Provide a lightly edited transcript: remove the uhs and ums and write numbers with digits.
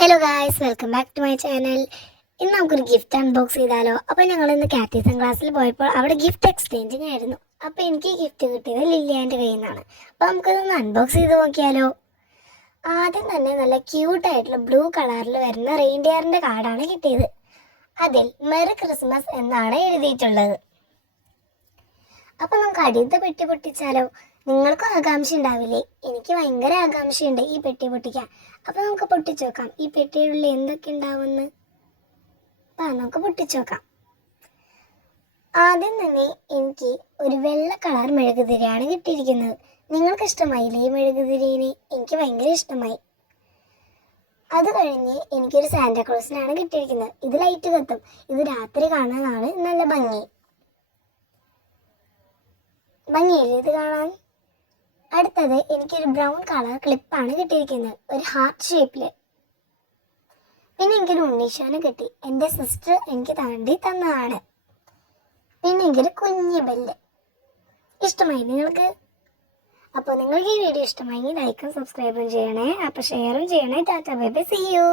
Hello guys, welcome back to my channel. ഇന്ന് നമുക്കൊരു gift unbox ചെയ്താലോ? അപ്പോൾ ഞങ്ങൾ ഇന്ന് കാറ്റീസം ക്ലാസ്സിൽ പോയപ്പോൾ അവിടെ ഗിഫ്റ്റ് എക്സ്ചേഞ്ചിങ് ആയിരുന്നു. അപ്പോൾ എനിക്ക് ഗിഫ്റ്റ് കിട്ടിയത് ലില്ലിയാൻ്റെ കയ്യിൽ നിന്നാണ്. അപ്പോൾ നമുക്കിതൊന്ന് അൺബോക്സ് ചെയ്ത് നോക്കിയാലോ? ആദ്യം തന്നെ നല്ല ക്യൂട്ടായിട്ടുള്ള ബ്ലൂ കളറിൽ വരുന്ന റെയിൻഡിയറിൻ്റെ കാർഡാണ് കിട്ടിയത്. അതിൽ മെറി ക്രിസ്മസ് എന്നാണ് എഴുതിയിട്ടുള്ളത്. അപ്പോൾ നമുക്ക് അടുത്ത പെട്ടി പൊട്ടിച്ചാലോ? നിങ്ങൾക്കും ആകാംക്ഷ ഉണ്ടാവില്ലേ? എനിക്ക് ഭയങ്കര ആകാംക്ഷയുണ്ട് ഈ പെട്ടി പൊട്ടിക്കാൻ. അപ്പോൾ നമുക്ക് പൊട്ടിച്ചു നോക്കാം ഈ പെട്ടിയുടെ എന്തൊക്കെ ഉണ്ടാവുമെന്ന്. നമുക്ക് പൊട്ടിച്ചു നോക്കാം. ആദ്യം തന്നെ എനിക്ക് ഒരു വെള്ള കളർ മെഴുകുതിരിയാണ് കിട്ടിയിരിക്കുന്നത്. നിങ്ങൾക്ക് ഇഷ്ടമായില്ലേ ഈ മെഴുകുതിരീനെ? എനിക്ക് ഭയങ്കര ഇഷ്ടമായി. അത് കഴിഞ്ഞ് എനിക്കൊരു സാന്റാക്ലോസിനാണ് കിട്ടിയിരിക്കുന്നത്. ഇത് ലൈറ്റ് കത്തും. ഇത് രാത്രി കാണാനാണ് നല്ല ഭംഗിയില്ലേ ഇത് കാണാൻ? അടുത്തത് എനിക്കൊരു ബ്രൗൺ കളർ ക്ലിപ്പാണ് കിട്ടിയിരിക്കുന്നത്, ഒരു ഹാർട്ട് ഷേപ്പിൽ. പിന്നെ എനിക്കൊരു ഉണ്ണീഷാനെ കിട്ടി. എൻ്റെ സിസ്റ്റർ എനിക്ക് താണ്ടി തന്നതാണ്. പിന്നെ എനിക്കൊരു കുഞ്ഞ് ബെല്ല്. ഇഷ്ടമായി നിങ്ങൾക്ക്? അപ്പോൾ നിങ്ങൾക്ക് ഈ വീഡിയോ ഇഷ്ടമായി ലൈക്കും സബ്സ്ക്രൈബും ചെയ്യണേ. അപ്പോൾ ഷെയറും ചെയ്യണേ. Tata bye bye, see U.